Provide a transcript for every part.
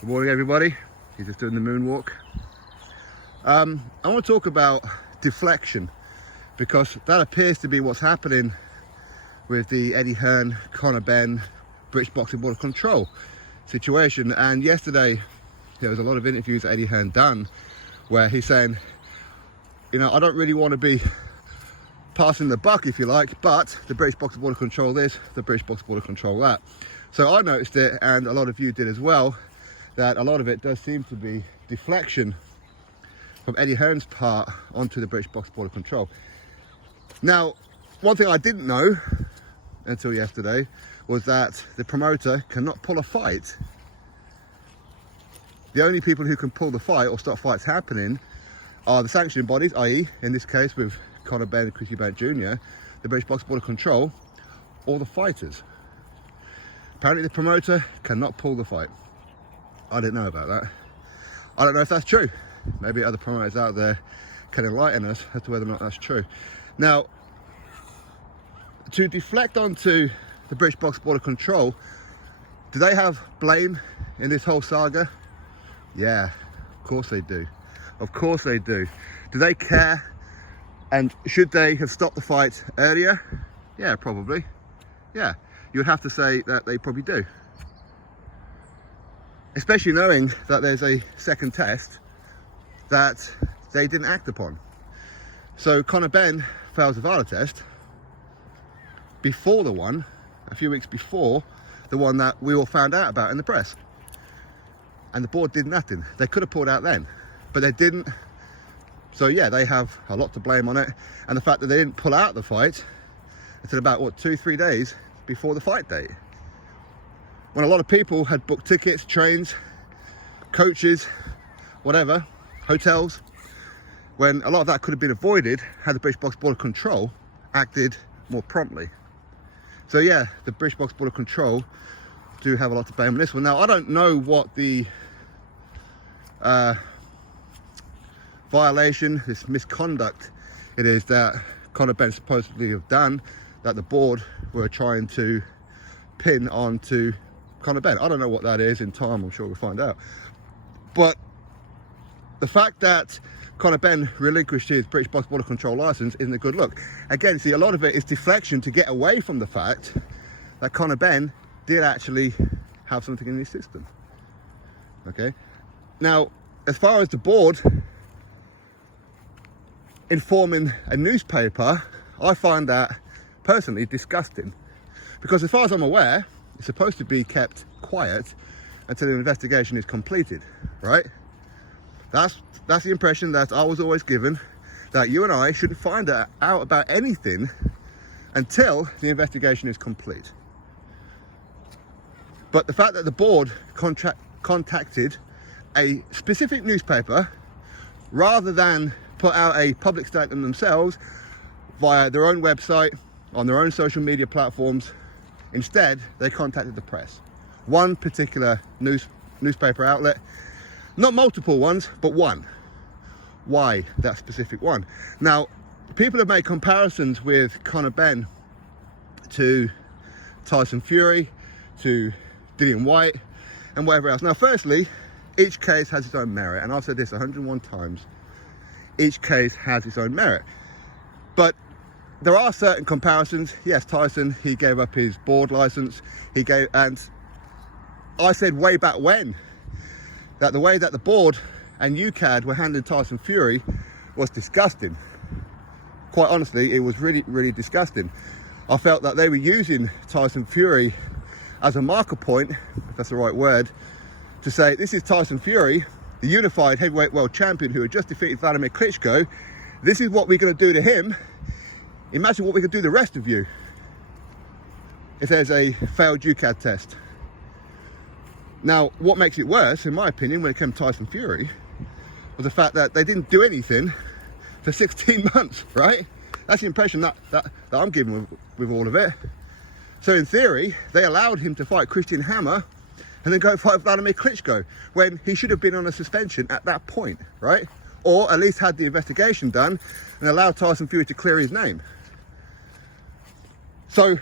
Good morning, everybody. He's just doing the moonwalk. I want to talk about deflection, because that appears to be what's happening with the Eddie Hearn, Conor Benn, British Boxing Board of Control situation. And yesterday there was a lot of interviews that Eddie Hearn done where he's saying, you know, I don't really want to be passing the buck, if you like, but the British Boxing Board of Control this, the British Boxing Board of Control that. So I noticed it, and a lot of you did as well, that a lot of it does seem to be deflection from Eddie Hearn's part onto the British Boxing Board of Control. Now, one thing I didn't know until yesterday was that the promoter cannot pull a fight. The only people who can pull the fight or stop fights happening are the sanctioning bodies, i.e. in this case with Conor Benn and Chris Eubank Jr., the British Boxing Board of Control, or the fighters. Apparently the promoter cannot pull the fight. I didn't know about that. I don't know if that's true. Maybe other promoters out there can enlighten us as to whether or not that's true. Now, to deflect onto the British Boxing Board of Control, do they have blame in this whole saga? Yeah, of course they do. Of course they do. Do they care? And should they have stopped the fight earlier? Yeah, probably. Yeah, you would have to say that they probably do. Especially knowing that there's a second test that they didn't act upon. So Conor Benn fails the VADA test before the one, a few weeks before the one that we all found out about in the press. And the board did nothing. They could have pulled out then, but they didn't. So yeah, they have a lot to blame on it. And the fact that they didn't pull out the fight until about, what, 2-3 days before the fight date. When a lot of people had booked tickets, trains, coaches, whatever, hotels, when a lot of that could have been avoided had the British Boxing Board of Control acted more promptly. So yeah, the British Boxing Board of Control do have a lot to blame on this one. Now, I don't know what the violation, this misconduct it is that Conor Benn supposedly have done, that the board were trying to pin onto Conor Benn. I don't know what that is. In time, I'm sure we'll find out. But the fact that Conor Benn relinquished his British Boxing Board of Control license isn't a good look. Again, see, a lot of it is deflection to get away from the fact that Conor Benn did actually have something in his system. Okay. Now, as far as the board informing a newspaper, I find that personally disgusting, because as far as I'm aware, it's supposed to be kept quiet until an investigation is completed, right? That's the impression that I was always given, that you and I shouldn't find out about anything until the investigation is complete. But the fact that the board contacted a specific newspaper rather than put out a public statement themselves via their own website, on their own social media platforms, instead they contacted the press. One particular newspaper outlet, not multiple ones, but one. Why that specific one? Now, people have made comparisons with Conor Benn to Tyson Fury, to Dillian White, and whatever else. Now, firstly, each case has its own merit, and I've said this 101 times. Each case has its own merit. But there are certain comparisons. Yes, Tyson, he gave up his board license. And I said way back when that the way that the board and UCAD were handling Tyson Fury was disgusting. Quite honestly, it was really, really disgusting. I felt that they were using Tyson Fury as a marker point, if that's the right word, to say, this is Tyson Fury, the unified heavyweight world champion who had just defeated Vladimir Klitschko. This is what we're going to do to him. Imagine what we could do to the rest of you if there's a failed UCAD test. Now, what makes it worse, in my opinion, when it came to Tyson Fury, was the fact that they didn't do anything for 16 months, right? That's the impression that I'm given with all of it. So in theory, they allowed him to fight Christian Hammer and then go fight Vladimir Klitschko when he should have been on a suspension at that point, right? Or at least had the investigation done and allowed Tyson Fury to clear his name. So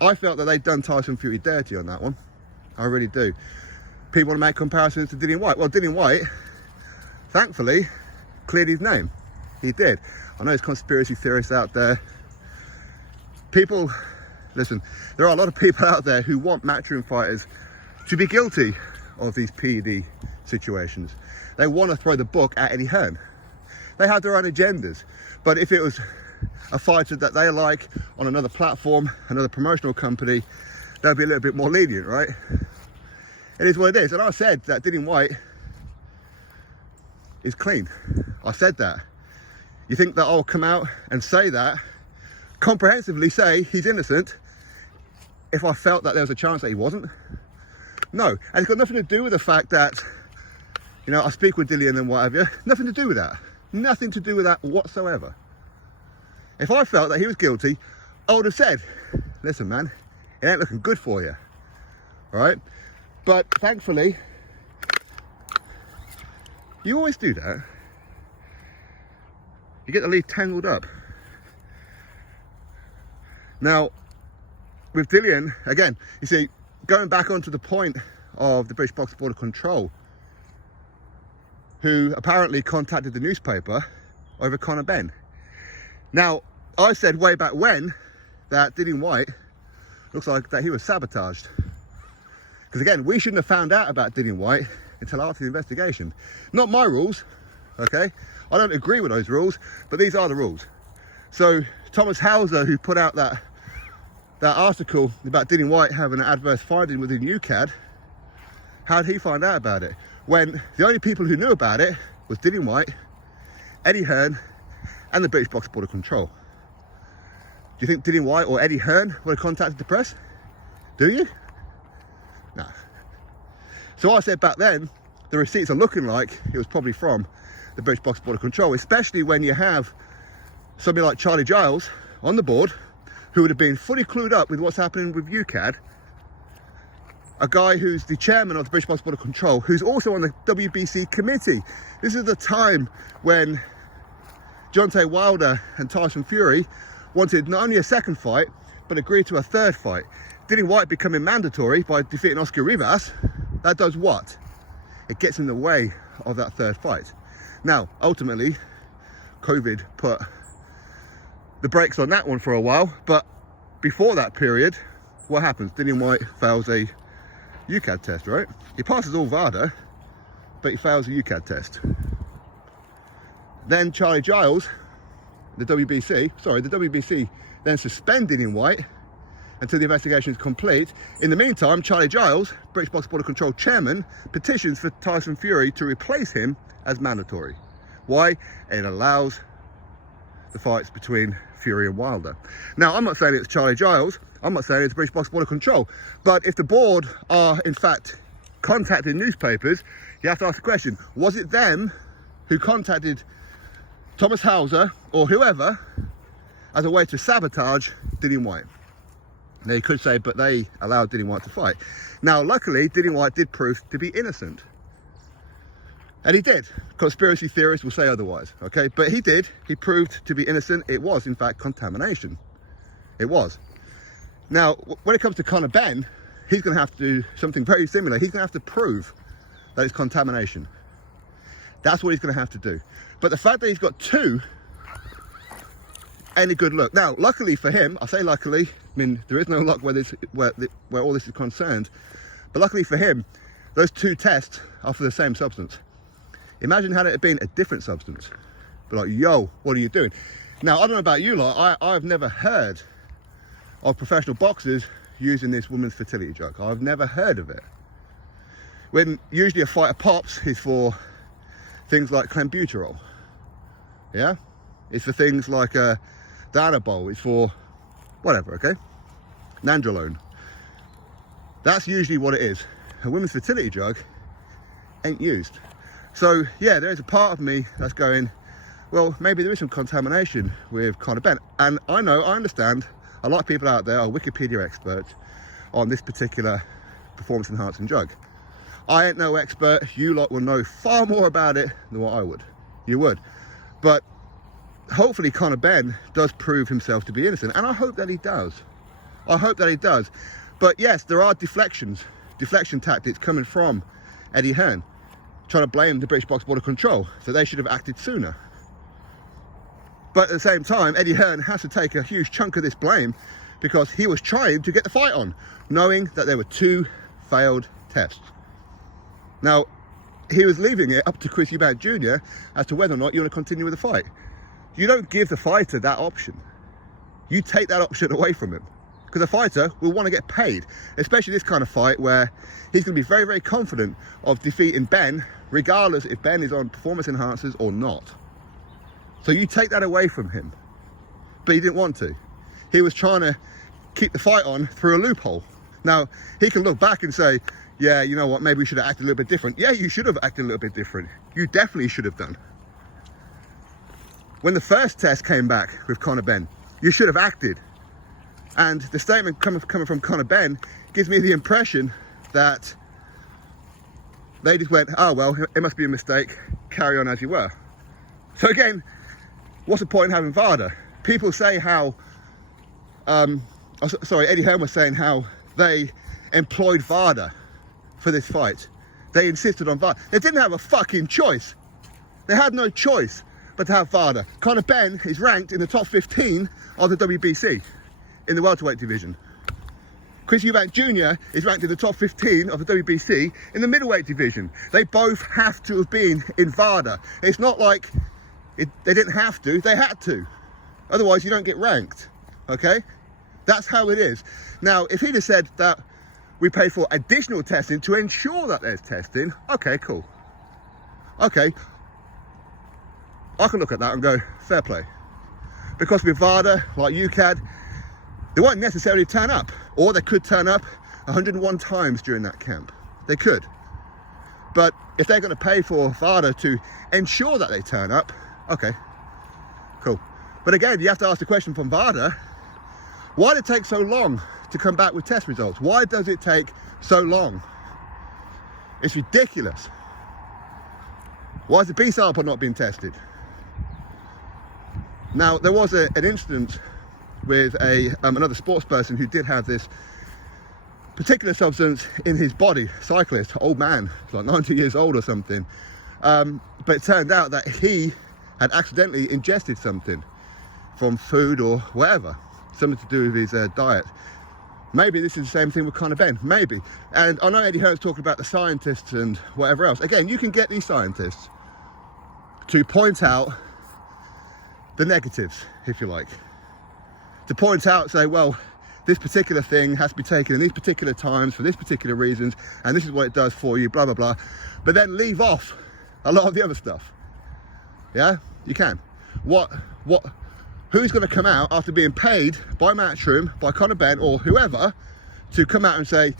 I felt that they'd done Tyson Fury dirty on that one. I really do. people want to make comparisons to Dillian Whyte. Well, Dillian Whyte, thankfully, cleared his name. He did. I know there's conspiracy theorists out there. People, listen, there are a lot of people out there who want matchroom fighters to be guilty of these PED situations. They want to throw the book at Eddie Hearn. They have their own agendas. But if it was a fighter that they like on another platform, another promotional company, they'll be a little bit more lenient, right? It is what it is. And I said that Dillian Whyte is clean. I said that. You think that I'll come out and say that, comprehensively say he's innocent, if I felt that there was a chance that he wasn't? No. And it's got nothing to do with the fact that, you know, I speak with Dillian and what have you. Nothing to do with that. Nothing to do with that whatsoever. If I felt that he was guilty, I would have said, listen, man, it ain't looking good for you. All right? But thankfully, you always do that. You get the lead tangled up. Now, with Dillian, again, you see, going back onto the point of the British Box Board of Control, who apparently contacted the newspaper over Conor Benn. Now, I said way back when that Dillian Whyte looks like that he was sabotaged. Because again, we shouldn't have found out about Dillian Whyte until after the investigation. Not my rules, okay? I don't agree with those rules, but these are the rules. So Thomas Hauser, who put out that article about Dillian Whyte having an adverse finding within UCAD, how did he find out about it? When the only people who knew about it was Dillian Whyte, Eddie Hearn, and the British Box Board of Control. Do you think Dillian Whyte or Eddie Hearn would have contacted the press? Do you? No. So I said back then, the receipts are looking like it was probably from the British Box Board of Control, especially when you have somebody like Charlie Giles on the board, who would have been fully clued up with what's happening with UCAD, a guy who's the chairman of the British Box Board of Control, who's also on the WBC committee. This is the time when Deontay Wilder and Tyson Fury wanted not only a second fight, but agreed to a third fight. Dillian Whyte becoming mandatory by defeating Oscar Rivas, that does what? It gets in the way of that third fight. Now, ultimately, COVID put the brakes on that one for a while, but before that period, what happens? Dillian Whyte fails a UCAD test, right? He passes all VADA, but he fails a UCAD test. Then Charlie Giles, the WBC then suspend Dillian Whyte until the investigation is complete. In the meantime, Charlie Giles, British Box Board of Control chairman, petitions for Tyson Fury to replace him as mandatory. Why? It allows the fights between Fury and Wilder. Now, I'm not saying it's Charlie Giles, I'm not saying it's British Box Board of Control, but if the board are in fact contacting newspapers, you have to ask the question, was it them who contacted Thomas Hauser or whoever as a way to sabotage Dillian Whyte? Now you could say, but they allowed Dillian Whyte to fight. Now, luckily, Dillian Whyte did prove to be innocent. And he did. Conspiracy theorists will say otherwise, okay? But he did. He proved to be innocent. It was, in fact, contamination. It was. Now, when it comes to Conor Benn, he's going to have to do something very similar. He's going to have to prove that it's contamination. That's what he's going to have to do. But the fact that he's got two, any good look. Now, luckily for him, I say luckily, I mean, there is no luck where all this is concerned, but luckily for him, those two tests are for the same substance. Imagine had it been a different substance. But like, yo, what are you doing? Now, I don't know about you lot, I've never heard of professional boxers using this woman's fertility drug. I've never heard of it. When usually a fighter pops is for things like clenbuterol. Yeah? It's for things like Danabol, it's for whatever, okay? Nandrolone. That's usually what it is. A women's fertility drug ain't used. So yeah, there's a part of me that's going, well, maybe there is some contamination with Conor Benn. And I understand, a lot of people out there are Wikipedia experts on this particular performance enhancing drug. I ain't no expert. You lot will know far more about it than what I would. You would. But hopefully Conor Benn does prove himself to be innocent, and I hope that he does. I hope that he does. But yes, there are deflection tactics coming from Eddie Hearn, trying to blame the British Box Border Control, so they should have acted sooner. But at the same time, Eddie Hearn has to take a huge chunk of this blame because he was trying to get the fight on, knowing that there were 2 failed tests. Now, he was leaving it up to Chris Eubank Jr. as to whether or not you want to continue with the fight. You don't give the fighter that option. You take that option away from him, because the fighter will want to get paid, especially this kind of fight where he's going to be very, very confident of defeating Ben, regardless if Ben is on performance enhancers or not. So you take that away from him, but he didn't want to. He was trying to keep the fight on through a loophole. Now, he can look back and say, yeah, you know what, maybe we should have acted a little bit different. Yeah, you should have acted a little bit different. You definitely should have done. When the first test came back with Conor Benn, you should have acted. And the statement coming from Conor Benn gives me the impression that they just went, oh, well, it must be a mistake, carry on as you were. So again, what's the point in having VADA? People say how, Eddie Hearn was saying how they employed VADA for this fight. They insisted on VADA. They didn't have a fucking choice. They had no choice but to have VADA. Conor Benn is ranked in the top 15 of the WBC in the welterweight division. Chris Eubank Jr. is ranked in the top 15 of the WBC in the middleweight division. They both have to have been in VADA. It's not like they didn't have to, they had to. Otherwise you don't get ranked, okay? That's how it is. Now, if he'd have said that we pay for additional testing to ensure that there's testing, okay, cool. Okay, I can look at that and go, fair play. Because with VADA, like UCAD, they won't necessarily turn up, or they could turn up 101 times during that camp. They could. But if they're going to pay for VADA to ensure that they turn up, okay, cool. But again, you have to ask the question from VADA, why did it take so long to come back with test results? Why does it take so long? It's ridiculous. Why is the B sample not being tested? Now, there was an incident with another sports person who did have this particular substance in his body, cyclist, old man, like 90 years old or something. But it turned out that he had accidentally ingested something from food or whatever, something to do with his diet. Maybe this is the same thing with Conor Benn, maybe. And I know Eddie Hearn's talking about the scientists and whatever else. Again, you can get these scientists to point out the negatives, if you like. To point out, say, well, this particular thing has to be taken in these particular times for these particular reasons, and this is what it does for you, blah, blah, blah. But then leave off a lot of the other stuff. Yeah, you can. Who's going to come out after being paid by Matchroom, by Conor Benn, or whoever, to come out and say,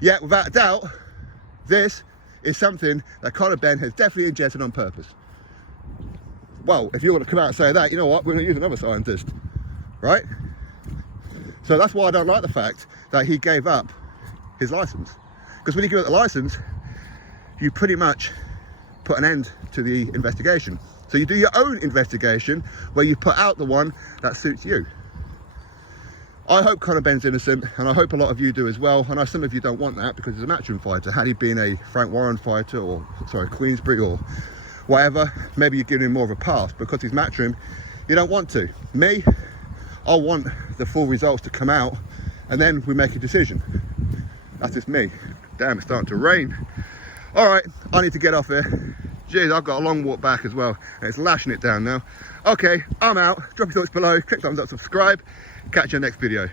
yeah, without a doubt, this is something that Conor Benn has definitely ingested on purpose? Well, if you're going to come out and say that, you know what, we're going to use another scientist, right? So that's why I don't like the fact that he gave up his license. Because when you give up the license, you pretty much put an end to the investigation. So you do your own investigation where you put out the one that suits you. I hope Conor Benn's innocent, and I hope a lot of you do as well. I know some of you don't want that because he's a Matchroom fighter. Had he been a Frank Warren fighter, or sorry, Queensbury or whatever, maybe you're giving him more of a pass. Because he's Matchroom, you don't want to. Me, I want the full results to come out and then we make a decision. That's just me. Damn, it's starting to rain. All right, I need to get off here. Jeez, I've got a long walk back as well, and it's lashing it down now. Okay, I'm out. Drop your thoughts below, click thumbs up, subscribe. Catch you in the next video.